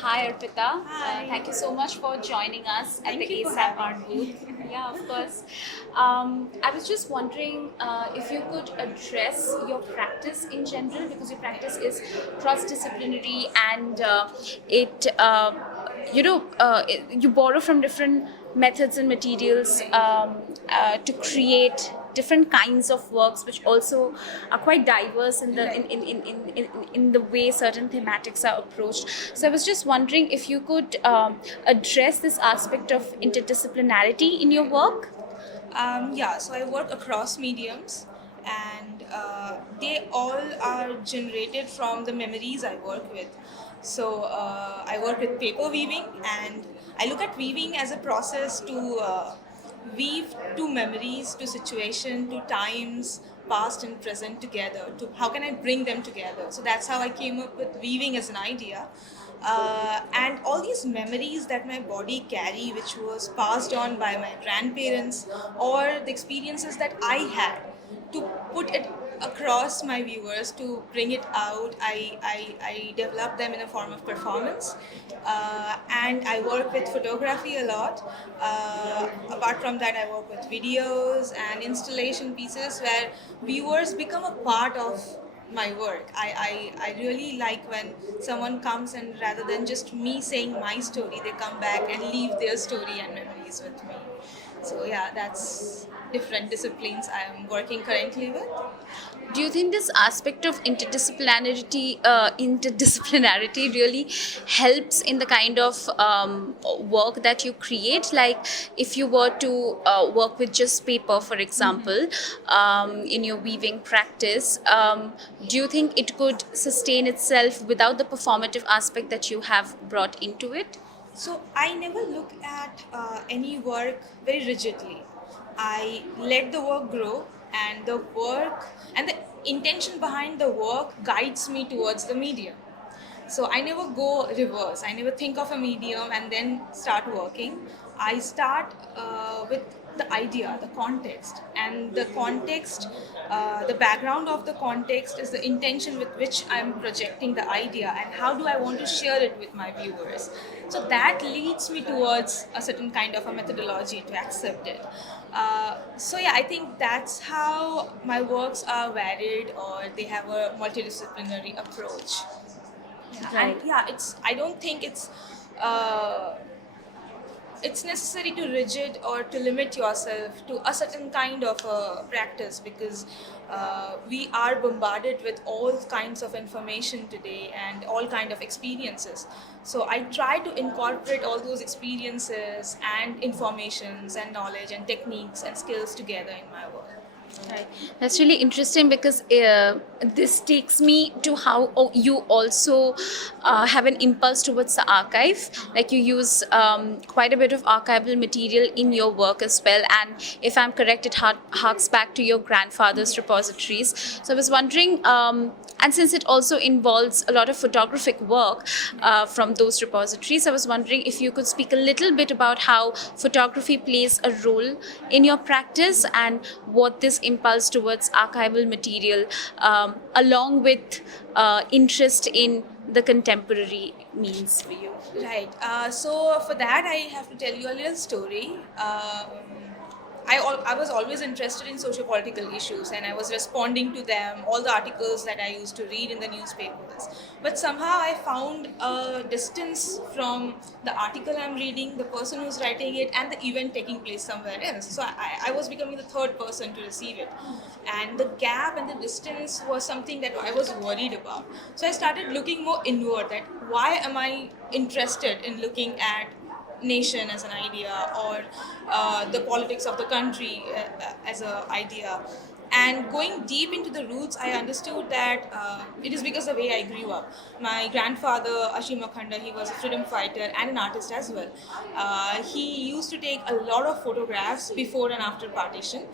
Hi Arpita, Hi. thank you so much for joining us at Thank the you for ASAP having Art me. booth. Yeah, of course. I was just wondering if you could address your practice in general because your practice is cross-disciplinary and it, you borrow from different methods and materials to create different kinds of works which also are quite diverse in the Right. in the way certain thematics are approached. So I was just wondering if you could address this aspect of interdisciplinarity in your work. So I work across mediums, and they all are generated from the memories I work with. I work with paper weaving, and I look at weaving as a process to weave two memories, to situation, to times past and present together. To how can I bring them together? So that's how I came up with weaving as an idea. And all these memories that my body carry, which was passed on by my grandparents, or the experiences that I had, to put it across my viewers, to bring it out, I develop them in a form of performance. And I work with photography a lot. Apart from that, I work with videos and installation pieces where viewers become a part of my work. I really like when someone comes and rather than just me saying my story, they come back and leave their story and memories with me. So yeah, that's different disciplines I'm working currently with. Do you think this aspect of interdisciplinarity really helps in the kind of work that you create? Like, if you were to work with just paper, for example, in your weaving practice, do you think it could sustain itself without the performative aspect that you have brought into it? So I never look at any work very rigidly. I let the work grow, and the work and the intention behind the work guides me towards the medium. So I never go reverse. I never think of a medium and then start working. I start with the idea, the context, and the background of the context is the intention with which I'm projecting the idea, and how do I want to share it with my viewers. So that leads me towards a certain kind of a methodology to accept it. I think that's how my works are varied, or they have a multidisciplinary approach. And Right. yeah, I don't think uh, it's necessary to rigid or to limit yourself to a certain kind of practice, because we are bombarded with all kinds of information today and all kind of experiences. So I try to incorporate all those experiences and informations and knowledge and techniques and skills together in my work. Right. That's really interesting because this takes me to how you also have an impulse towards the archive. Like you use quite a bit of archival material in your work as well. And if I'm correct, it harks back to your grandfather's repositories. So I was wondering, and since it also involves a lot of photographic work from those repositories, I was wondering if you could speak a little bit about how photography plays a role in your practice and what this impulse towards archival material, along with interest in the contemporary, means for you. Right. So for that, I have to tell you a little story. I was always interested in socio-political issues, and I was responding to them, all the articles that I used to read in the newspapers. But somehow I found a distance from the article I'm reading, the person who's writing it, and the event taking place somewhere else. So I was becoming the third person to receive it. And the gap and the distance was something that I was worried about. So I started looking more inward, that why am I interested in looking at nation as an idea, or the politics of the country as an idea. And going deep into the roots, I understood that it is because the way I grew up. My grandfather, Arpita Akhanda, he was a freedom fighter and an artist as well. He used to take a lot of photographs before and after partition,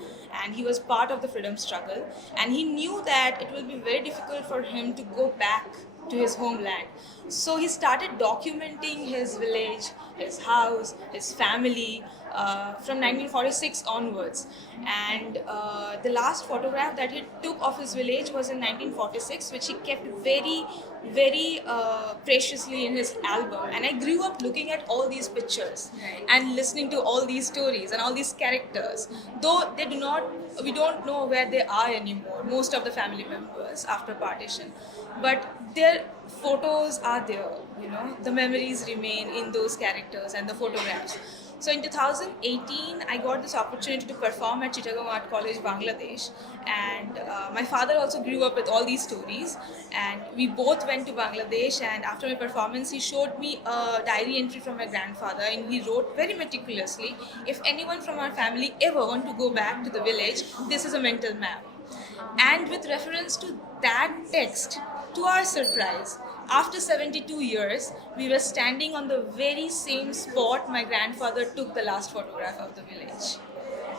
and he was part of the freedom struggle. And he knew that it will be very difficult for him to go back to his homeland. So he started documenting his village, his house, his family, from 1946 onwards. And the last photograph that he took of his village was in 1946, which he kept very, very preciously in his album. And I grew up looking at all these pictures and listening to all these stories and all these characters, though we don't know where they are anymore, most of the family members after partition, but their photos are there, the memories remain in those characters and the photographs. So in 2018, I got this opportunity to perform at Chittagong Art College, Bangladesh, and my father also grew up with all these stories, and we both went to Bangladesh. And after my performance, he showed me a diary entry from my grandfather, and he wrote very meticulously, "If anyone from our family ever want to go back to the village, this is a mental map." And with reference to that text, to our surprise, after 72 years, we were standing on the very same spot my grandfather took the last photograph of the village.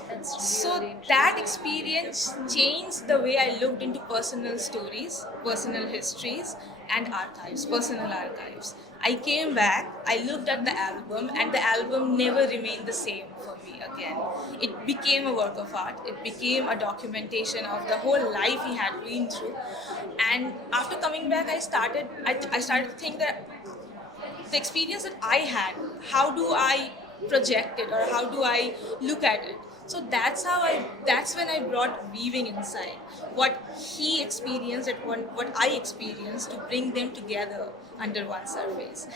That's So really that interesting. experience changed the way I looked into personal stories, personal histories, and archives, personal archives. I came back, I looked at the album, and the album never remained the same for me again. It became a work of art, it became a documentation of the whole life he had been through. And after coming back, I started to think that the experience that I had, how do I project it, or how do I look at it? So that's when I brought weaving inside. What he experienced and what I experienced, to bring them together under one surface.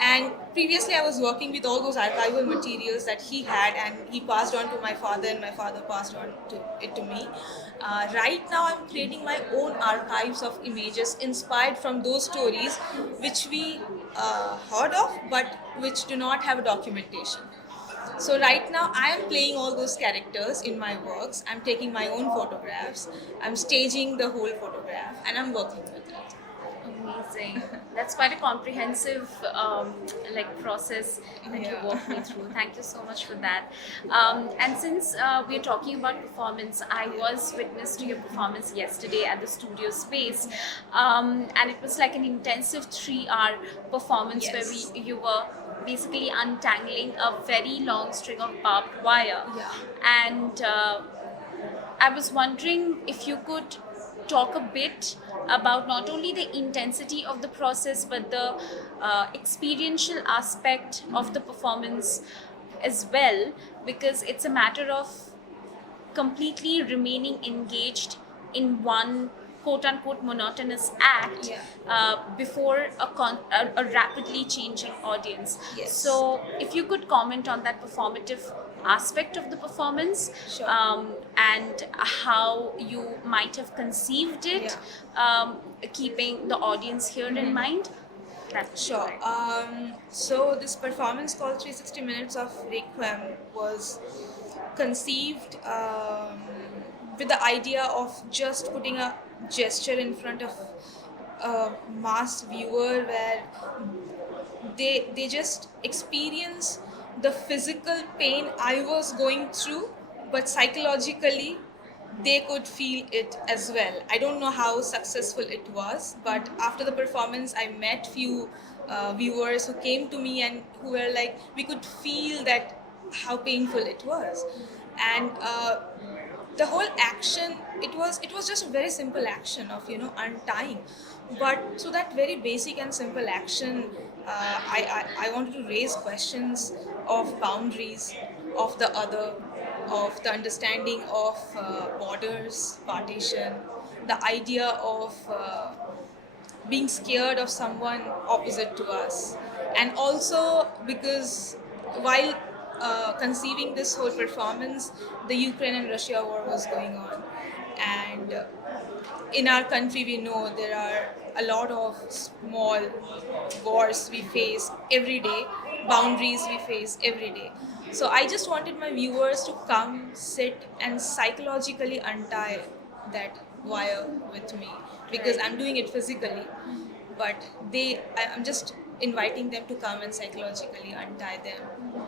And previously I was working with all those archival materials that he had, and he passed on to my father, and my father passed on to me. Right now I'm creating my own archives of images inspired from those stories which we heard of, but which do not have a documentation. So right now I am playing all those characters in my works. I'm taking my own photographs. I'm staging the whole photograph, and I'm working with it. Amazing. That's quite a comprehensive process that you Yeah. walked me through. Thank you so much for that. And since we're talking about performance, I was witness to your performance yesterday at the studio space, and it was like an intensive 3-hour performance where Yes. you were basically untangling a very long string of barbed wire. Yeah. And I was wondering if you could talk a bit about not only the intensity of the process but the experiential aspect of the performance as well, because it's a matter of completely remaining engaged in one quote unquote monotonous act Yeah. before a rapidly changing audience. Yes. So, if you could comment on that performative aspect of the performance, Sure. and how you might have conceived it, keeping the audience here in mind. That's Sure. right. So this performance called 360 Minutes of Requiem was conceived with the idea of just putting a gesture in front of a mass viewer, where they just experience the physical pain I was going through, but psychologically they could feel it as well. I don't know how successful it was, but after the performance, I met few viewers who came to me and who were like, we could feel that how painful it was, and the whole action, it was just a very simple action of untying, but so that very basic and simple action, I wanted to raise questions of boundaries, of the other, of the understanding of borders, partition, the idea of being scared of someone opposite to us. And also because while conceiving this whole performance, the Ukraine and Russia war was going on, and in our country we know there are a lot of small wars we face every day, boundaries we face every day. So I just wanted my viewers to come, sit, and psychologically untie that wire with me, because I'm doing it physically, but I'm just inviting them to come and psychologically untie them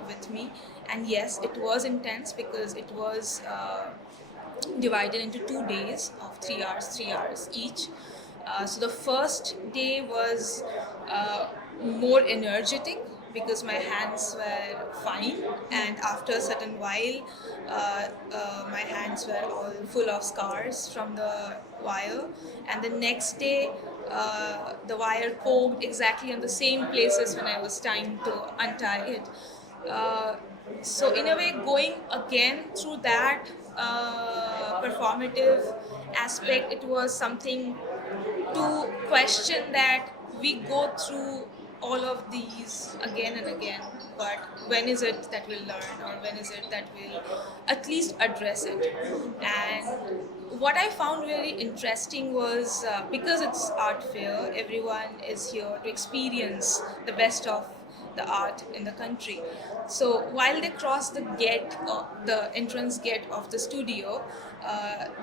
with me. And yes, it was intense because it was divided into 2 days of 3 hours each. So the first day was more energetic because my hands were fine, and after a certain while, my hands were all full of scars from the wire. And the next day, the wire poked exactly on the same places when I was trying to untie it. Uh, so in a way, going again through that performative aspect, it was something to question that we go through all of these again and again, but when is it that we'll learn, or when is it that we'll at least address it? And what I found very interesting was, because it's art fair, everyone is here to experience the best of the art in the country. So while they cross the gate, the entrance gate of the studio,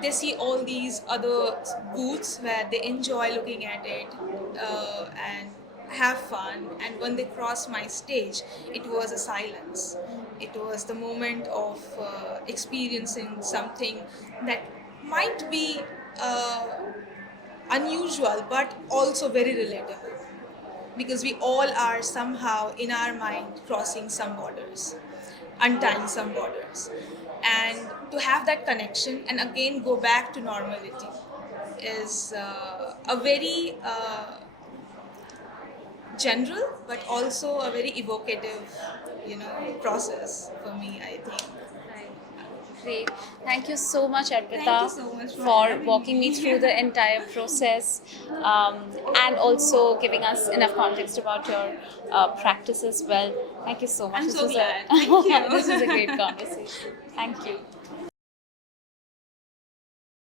they see all these other booths where they enjoy looking at it and have fun. And when they cross my stage, it was a silence. It was the moment of experiencing something that might be unusual, but also very relatable, because we all are somehow in our mind crossing some borders, untying some borders. And to have that connection and again go back to normality is a very general, but also a very evocative, process for me, I think. Great. Thank you so much, Arpita, Thank you so much for for having walking me me. through the entire process, and also giving us enough context about your practice as well. Thank you so much. I'm This so was glad. Thank you. this was a great conversation. Thank you.